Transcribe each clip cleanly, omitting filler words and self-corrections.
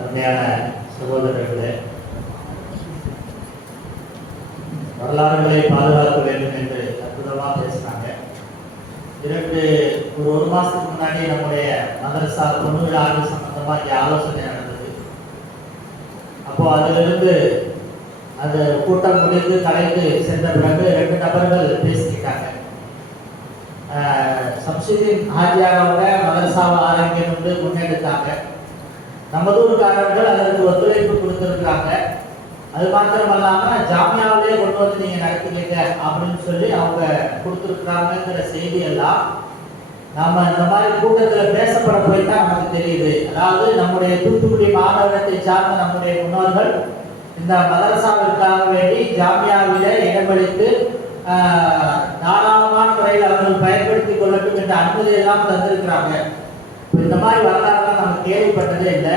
அருமையான சகோதரர்களே, வரலாறுகளை பாதுகாக்க வேண்டும் என்று அற்புதமாக பேசினாங்க. ஒரு மாதத்துக்கு முன்னாடி நம்முடைய மதரசா பொண்ணு ஆண்டு சம்பந்தமாக இங்கே ஆலோசனை நடந்தது. அப்போ அதிலிருந்து அந்த கூட்டம் முடிந்து கலைந்து சென்ற பிறகு 2 நபர்கள் பேசிக்கிட்டாங்க. சம்சுதீன் ஹாஜியாரவங்க மதரசாவை ஆரோக்கியம் முன்னெடுத்தாங்க. நமதூர்காரர்கள் அதற்கு ஒத்துழைப்பு கொடுத்துருக்குறாங்க. அது மாத்திரமல்லாமல் ஜாமியாவிலே கொண்டு வந்து நீங்கள் நடத்துவீங்க அப்படின்னு சொல்லி அவங்க கொடுத்துருக்குறாங்கிற செய்தியெல்லாம் நம்ம இந்த மாதிரி கூட்டத்தில் பேசப்பட போய் தான் நமக்கு தெரியுது. அதாவது நம்முடைய தூத்துக்குடி மாநகரத்தை சார்ந்த நம்முடைய முன்னோர்கள் இந்த மதரசாவிற்காக வேண்டி ஜாமியாவிலே இடமளித்து தாராளமான முறையில் அவர்கள் பயன்படுத்திக் கொள்ளட்டும் என்ற அனுமதியெல்லாம் தந்திருக்கிறாங்க. இந்த மாதிரி வரலாறுலாம் நம்ம கேள்விப்பட்டதே இல்லை.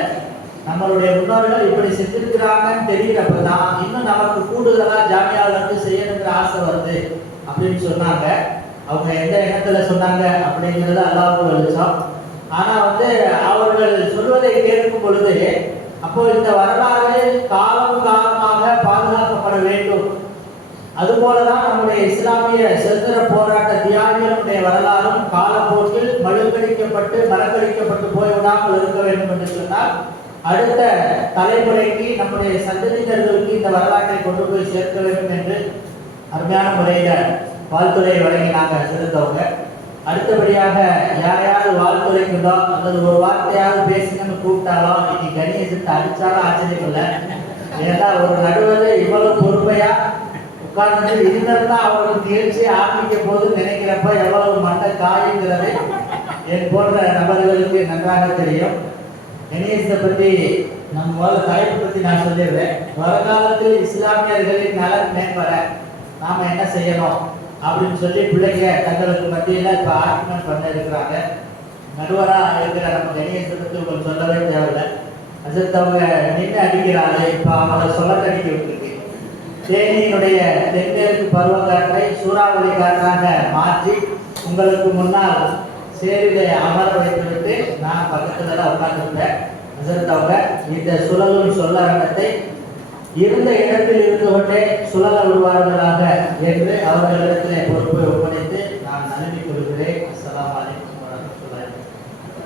நம்மளுடைய முன்னோர்கள் இப்படி செஞ்சிருக்கிறாங்கன்னு தெரிகிறப்ப தான் இன்னும் நமக்கு கூடுதலாக ஜாமியாவில் இருந்து செய்யணுங்கிற ஆசை வருது அப்படின்னு சொன்னாங்க. அவங்க எந்த எண்ணத்துல சொன்னாங்க அப்படிங்கிறது அல்லாஹ்வுக்கு வெளிச்சம். ஆனா அவர்கள் சொல்வதை கேட்கும் பொழுது அப்போ இந்த வரலாறு காலம் காலமாக பாதுகாக்கப்பட வேண்டும். அதுபோலதான் நம்முடைய இஸ்லாமிய சுதந்திர போராட்ட தியாகிகளுடைய வரலாறும் காலப்போக்கில் மழுங்கடிக்கப்பட்டு மறக்கடிக்கப்பட்டு போய்விடாமல் இருக்க வேண்டும் என்று சொன்னால் அடுத்த தலைமுறைக்கு நம்முடைய சந்ததியினர்களுக்கு இந்த வரலாற்றை கொண்டு போய் சேர்க்க வேண்டும் என்று அருமையான முறையில வாழ்த்துறை வழங்கி நாங்கள் சிறந்தவங்க. அடுத்தபடியாக யாரையாவது வாழ்த்துறைக்குதோ அல்லது ஒரு வார்த்தையாவது பேசுங்கன்னு கூப்பிட்டாலோ இன்னைக்கு கணியத்தை அடிச்சாலும் ஆச்சரியம் இல்லை. ஏன்னா ஒரு நடுவர் இவ்வளவு பொறுமையா உட்கார்ந்து இருந்தா அவர்களுக்கு நிகழ்ச்சி ஆரம்பிக்க போது நினைக்கிறப்ப எவ்வளவு மண்ட காயுங்கிறது என் போன்ற நபர்களுக்கு நன்றாக தெரியும். கணியத்தை பற்றி நம்ம தலைப்பு பற்றி நான் சொல்லிடுறேன். வருங்காலத்தில் இஸ்லாமியர்களின் நலன் மேம்பட நாம என்ன செய்யணும் அப்படின்னு சொல்லி பிள்ளைங்க தங்களுக்கு மத்தியில் இப்போ ஆர்குமெண்ட் பண்ண இருக்கிறாங்க. நடுவராக இருக்கிற நம்ம கணியத்தை பற்றி உங்களுக்கு சொல்லவே தேவையில்லை. அவங்க நின்று அடிக்கிறாங்க. இப்போ அவங்கள சொல்ல அடிக்க விட்டுருக்கு. தேனியினுடைய தென்மேற்கு பருவக்காற்றை சூறாவளி காற்றாக மாற்றி உங்களுக்கு முன்னால் சேரிலே அமர வைத்துவிட்டு நான் பக்கத்துல தான் உட்கார்ந்துருப்பேன். அவங்க இந்த சுழலும் சொல்லரங்கத்தை இருந்த இடத்தில் இருந்து கொண்டே சுழல விடுவார்களாக என்று அவர்களிடத்திலே பொறுப்பை ஒப்படைத்து